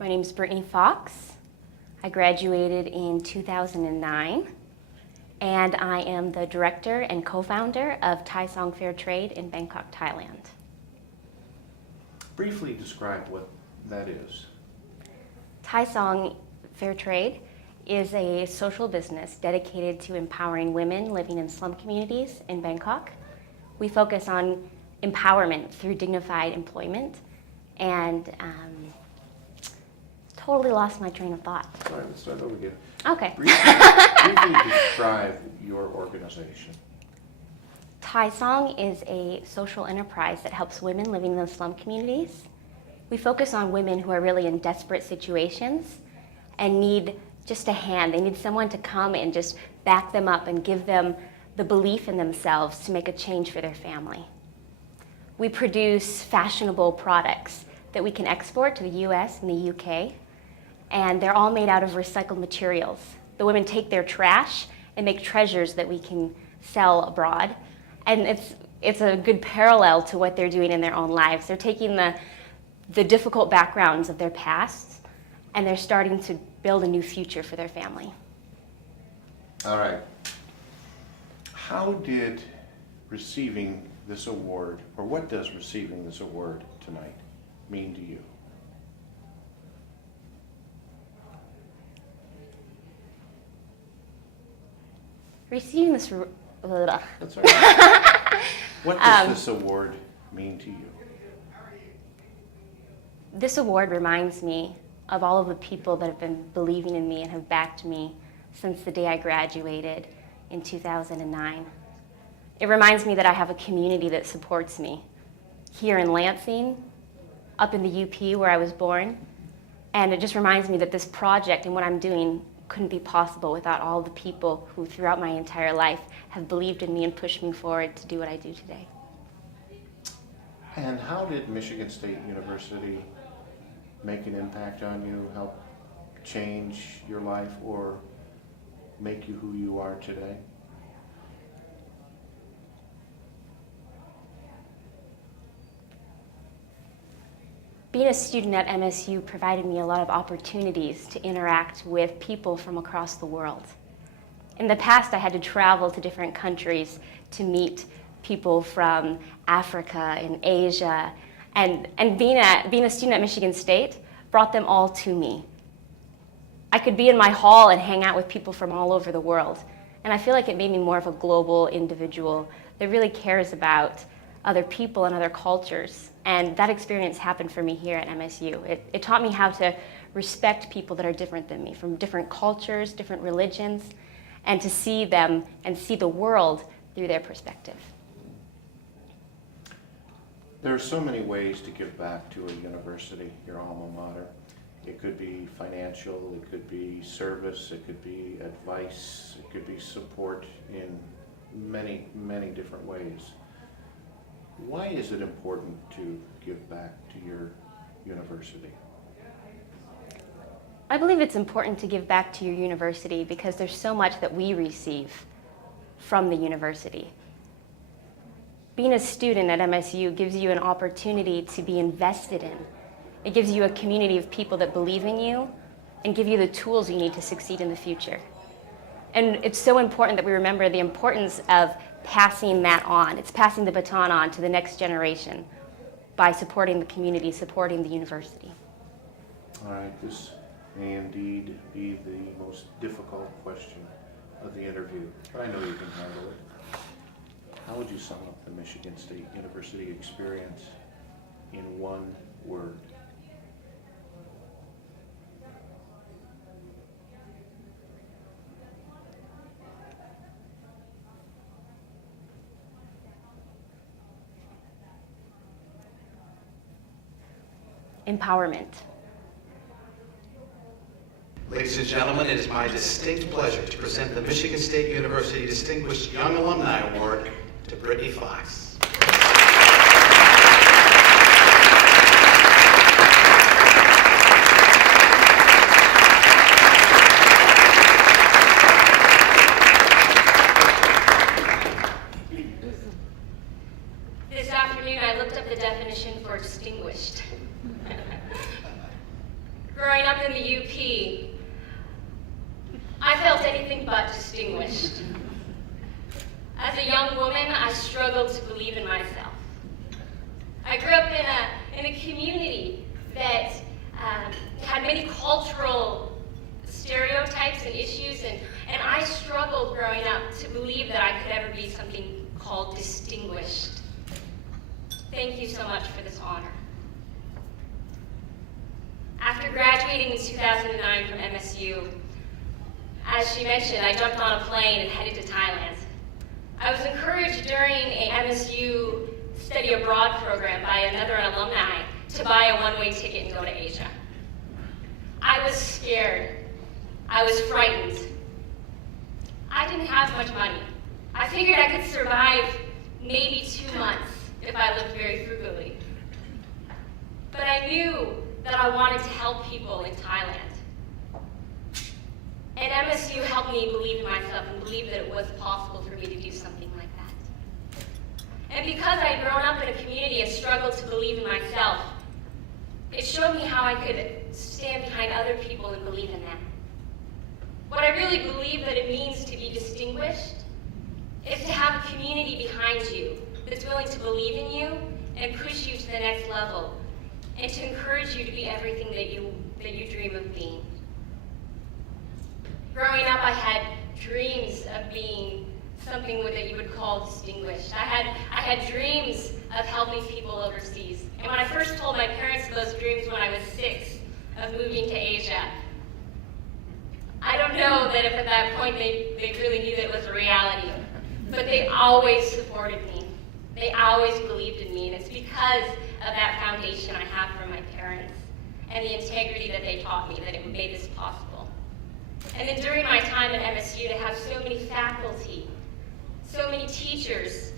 My name is Brittany Fox. I graduated in 2009, and I am the director and co-founder of Thai Song Fair Trade in Bangkok, Thailand. Briefly describe what that is. Thai Song Fair Trade is a social business dedicated to empowering women living in slum communities in Bangkok. We focus on empowerment through dignified employment, and totally lost my train of thought. All right, let's start over again. Okay. Briefly describe your organization. Thai Song is a social enterprise that helps women living in the slum communities. We focus on women who are really in desperate situations and need just a hand. They need someone to come and just back them up and give them the belief in themselves to make a change for their family. We produce fashionable products that we can export to the US and the UK, and they're all made out of recycled materials. The women take their trash and make treasures that we can sell abroad, and it's a good parallel to what they're doing in their own lives. They're taking the difficult backgrounds of their past, and they're starting to build a new future for their family. All right. How did receiving this award, or what does receiving this award tonight mean to you? Receiving this, That's all right. What does this award mean to you? This award reminds me of all of the people that have been believing in me and have backed me since the day I graduated in 2009. It reminds me that I have a community that supports me here in Lansing, up in the UP where I was born, and it just reminds me that this project and what I'm doing couldn't be possible without all the people who throughout my entire life have believed in me and pushed me forward to do what I do today. And how did Michigan State University make an impact on you, help change your life, or make you who you are today? Being a student at MSU provided me a lot of opportunities to interact with people from across the world. In the past, I had to travel to different countries to meet people from Africa and Asia, and being a student at Michigan State brought them all to me. I could be in my hall and hang out with people from all over the world, and I feel like it made me more of a global individual that really cares about other people and other cultures. And that experience happened for me here at MSU. It taught me how to respect people that are different than me, from different cultures, different religions, and to see them and see the world through their perspective. There are so many ways to give back to a university, your alma mater. It could be financial, it could be service, it could be advice, it could be support in many, many different ways. Why is it important to give back to your university? I believe it's important to give back to your university because there's so much that we receive from the university. Being a student at MSU gives you an opportunity to be invested in. It gives you a community of people that believe in you and give you the tools you need to succeed in the future. And it's so important that we remember the importance of passing that on. It's passing the baton on to the next generation by supporting the community, supporting the university. All right, this may indeed be the most difficult question of the interview, but I know you can handle it. How would you sum up the Michigan State University experience in one word? Empowerment. Ladies and gentlemen, it is my distinct pleasure to present the Michigan State University Distinguished Young Alumni Award to Brittany Fox. This afternoon, I looked up the definition for distinguished. Growing up in the UP, I felt anything but distinguished. As a young woman, I struggled to believe in myself. I grew up in a community that had many cultural stereotypes and issues, and I struggled growing up to believe that I could ever be something called distinguished. Thank you so much for this honor. After graduating in 2009 from MSU, as she mentioned, I jumped on a plane and headed to Thailand. I was encouraged during a MSU study abroad program by another alumni to buy a one-way ticket and go to Asia. I was scared. I was frightened. I didn't have much money. I figured I could survive maybe 2 months if I lived very frugally. But I knew that I wanted to help people in Thailand. And MSU helped me believe in myself and believe that it was possible for me to do something like that. And because I had grown up in a community and struggled to believe in myself, it showed me how I could stand behind other people and believe in them. What I really believe that it means to be distinguished is to have a community behind you that's willing to believe in you and push you to the next level, and to encourage you to be everything that you dream of being. Growing up, I had dreams of being something that you would call distinguished. I had dreams of helping people overseas. And when I first told my parents those dreams when I was 6 of moving to Asia, I don't know that if at that point they really knew that it was a reality, but they always supported me. They always believed in me, and it's because of that foundation I have from my parents and the integrity that they taught me that it made this possible. And then during my time at MSU, to have so many faculty, so many teachers,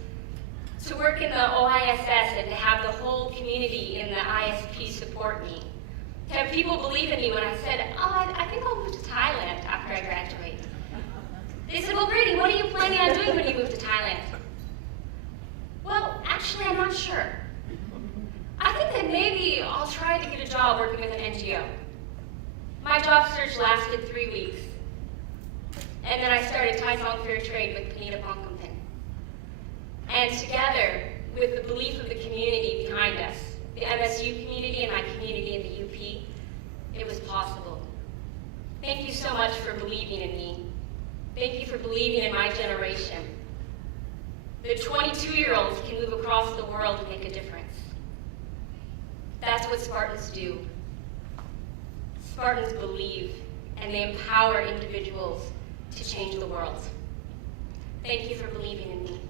to work in the OISS and to have the whole community in the ISP support me, to have people believe in me when I said, I think I'll move to Thailand after I graduate. They said, well, Brittany, what are you planning on doing when you move to Thailand? Well, actually, I'm not sure. I think that maybe I'll try to get a job working with an NGO. My job search lasted 3 weeks. And then I started Thai Song Fair Trade with Panita Bongkampin. And together, with the belief of the community behind us, the MSU community and my community in the UP, it was possible. Thank you so much for believing in me. Thank you for believing in my generation. The 22-year-olds can move across the world and make a difference. That's what Spartans do. Spartans believe, and they empower individuals to change the world. Thank you for believing in me.